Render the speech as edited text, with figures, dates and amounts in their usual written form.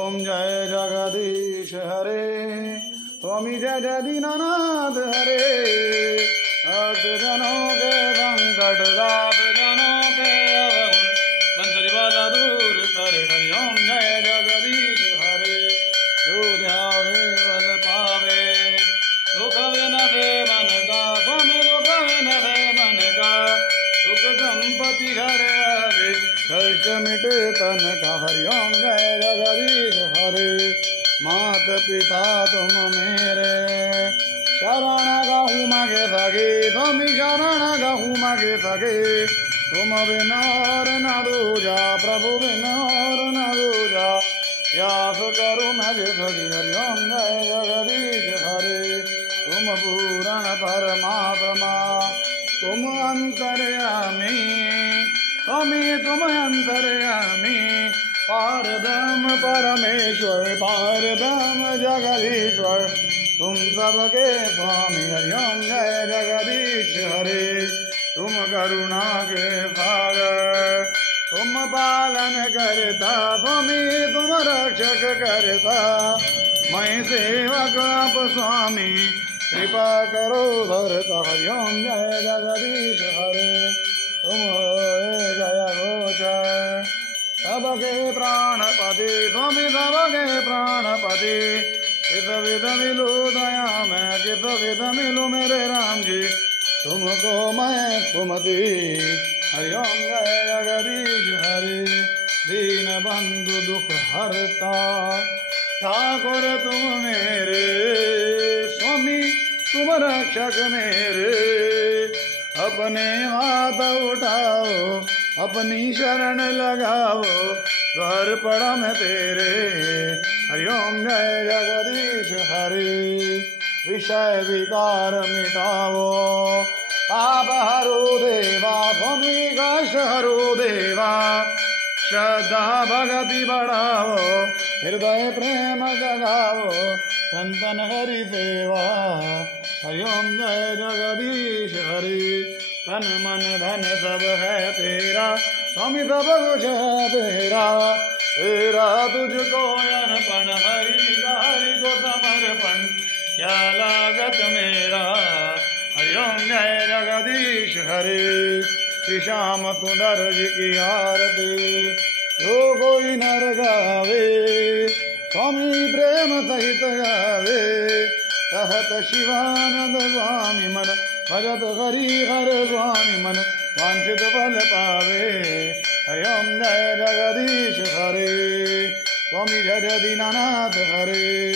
ओम जय जगदीश हरे। स्वामी जय जय दीनानाथ हरे। भक्त जनों के संकट दाप जनों के अवगुण बंसरी वाला दूर करे। हरि ओम जय जगदीश हरे। जो ध्यावे बल पावे दुख विनसे मन का। स्वामी दुख विनसे मन का। सुख संपत्ति घर आवे कष्ट मिटे तन का। हरि ओम जय जगदीश हरे। मात पिता तुम मेरे शरण गहूँ मागे सगे। स्वामी शरण गहूँ मागे सगे। तुम बिना और न दूजा प्रभु बिना और न दूजा। यास करो मैं जे सगी। हरि ओम जय जगदीश हरे। तुम पूर्ण परमात्मा तुम अंतर्यामी। स्वामी तुम अंतर्यामी। पारब्रह्म परमेश्वर पारब्रह्म जगदीश्वर तुम सबके स्वामी। हरि ओम जय जगदीश हरे। तुम करुणा के सागर तुम पालन करता। स्वामी तुम रक्षक करता। मैं सेवक आप स्वामी कृपा करो धरता। हरि ओम जय जगदीश हरे। तुम जय गोचर सबके प्राणपति। स्वामी सबके प्राणपति। किस विध मिलू दया मैं किस विध मिलू मेरे राम जी। तुमको मैं सुमति। हरि ओम जय जगदीश हरे। दीन बंधु दुख हरता ठाकुर तुम मेरे। स्वामी तुम रक्षक मेरे। अपने हाथ उठाओ अपनी शरण लगाओ द्वार पड़ा मैं तेरे। हरि ओम जय जगदीश हरे। विषय विकार मिटाओ पाप हरो देवा। स्वामी कष्ट हरो देवा। श्रद्धा भक्ति बढ़ाओ हृदय प्रेम जगाओ संतन हरि सेवा। हरि ओम जय जगदीश हरे। तन मन धन सब है तेरा। स्वामी सब कुछ है तेरा। तेरा तुझको अर्पण हरि का हरि को समर्पण क्या लागत मेरा। हरि ओम जय जगदीश हरे। श्री श्याम सुंदर जी की आरती जो कोई नर गावे। स्वामी प्रेम सहित गावे। कहत शिवानंद स्वामी मन भजत हरि हर स्वामी मन वांछित फल पावे। हरि ओम जय जगदीश हरे। स्वामी जय जय दीनानाथ हरे।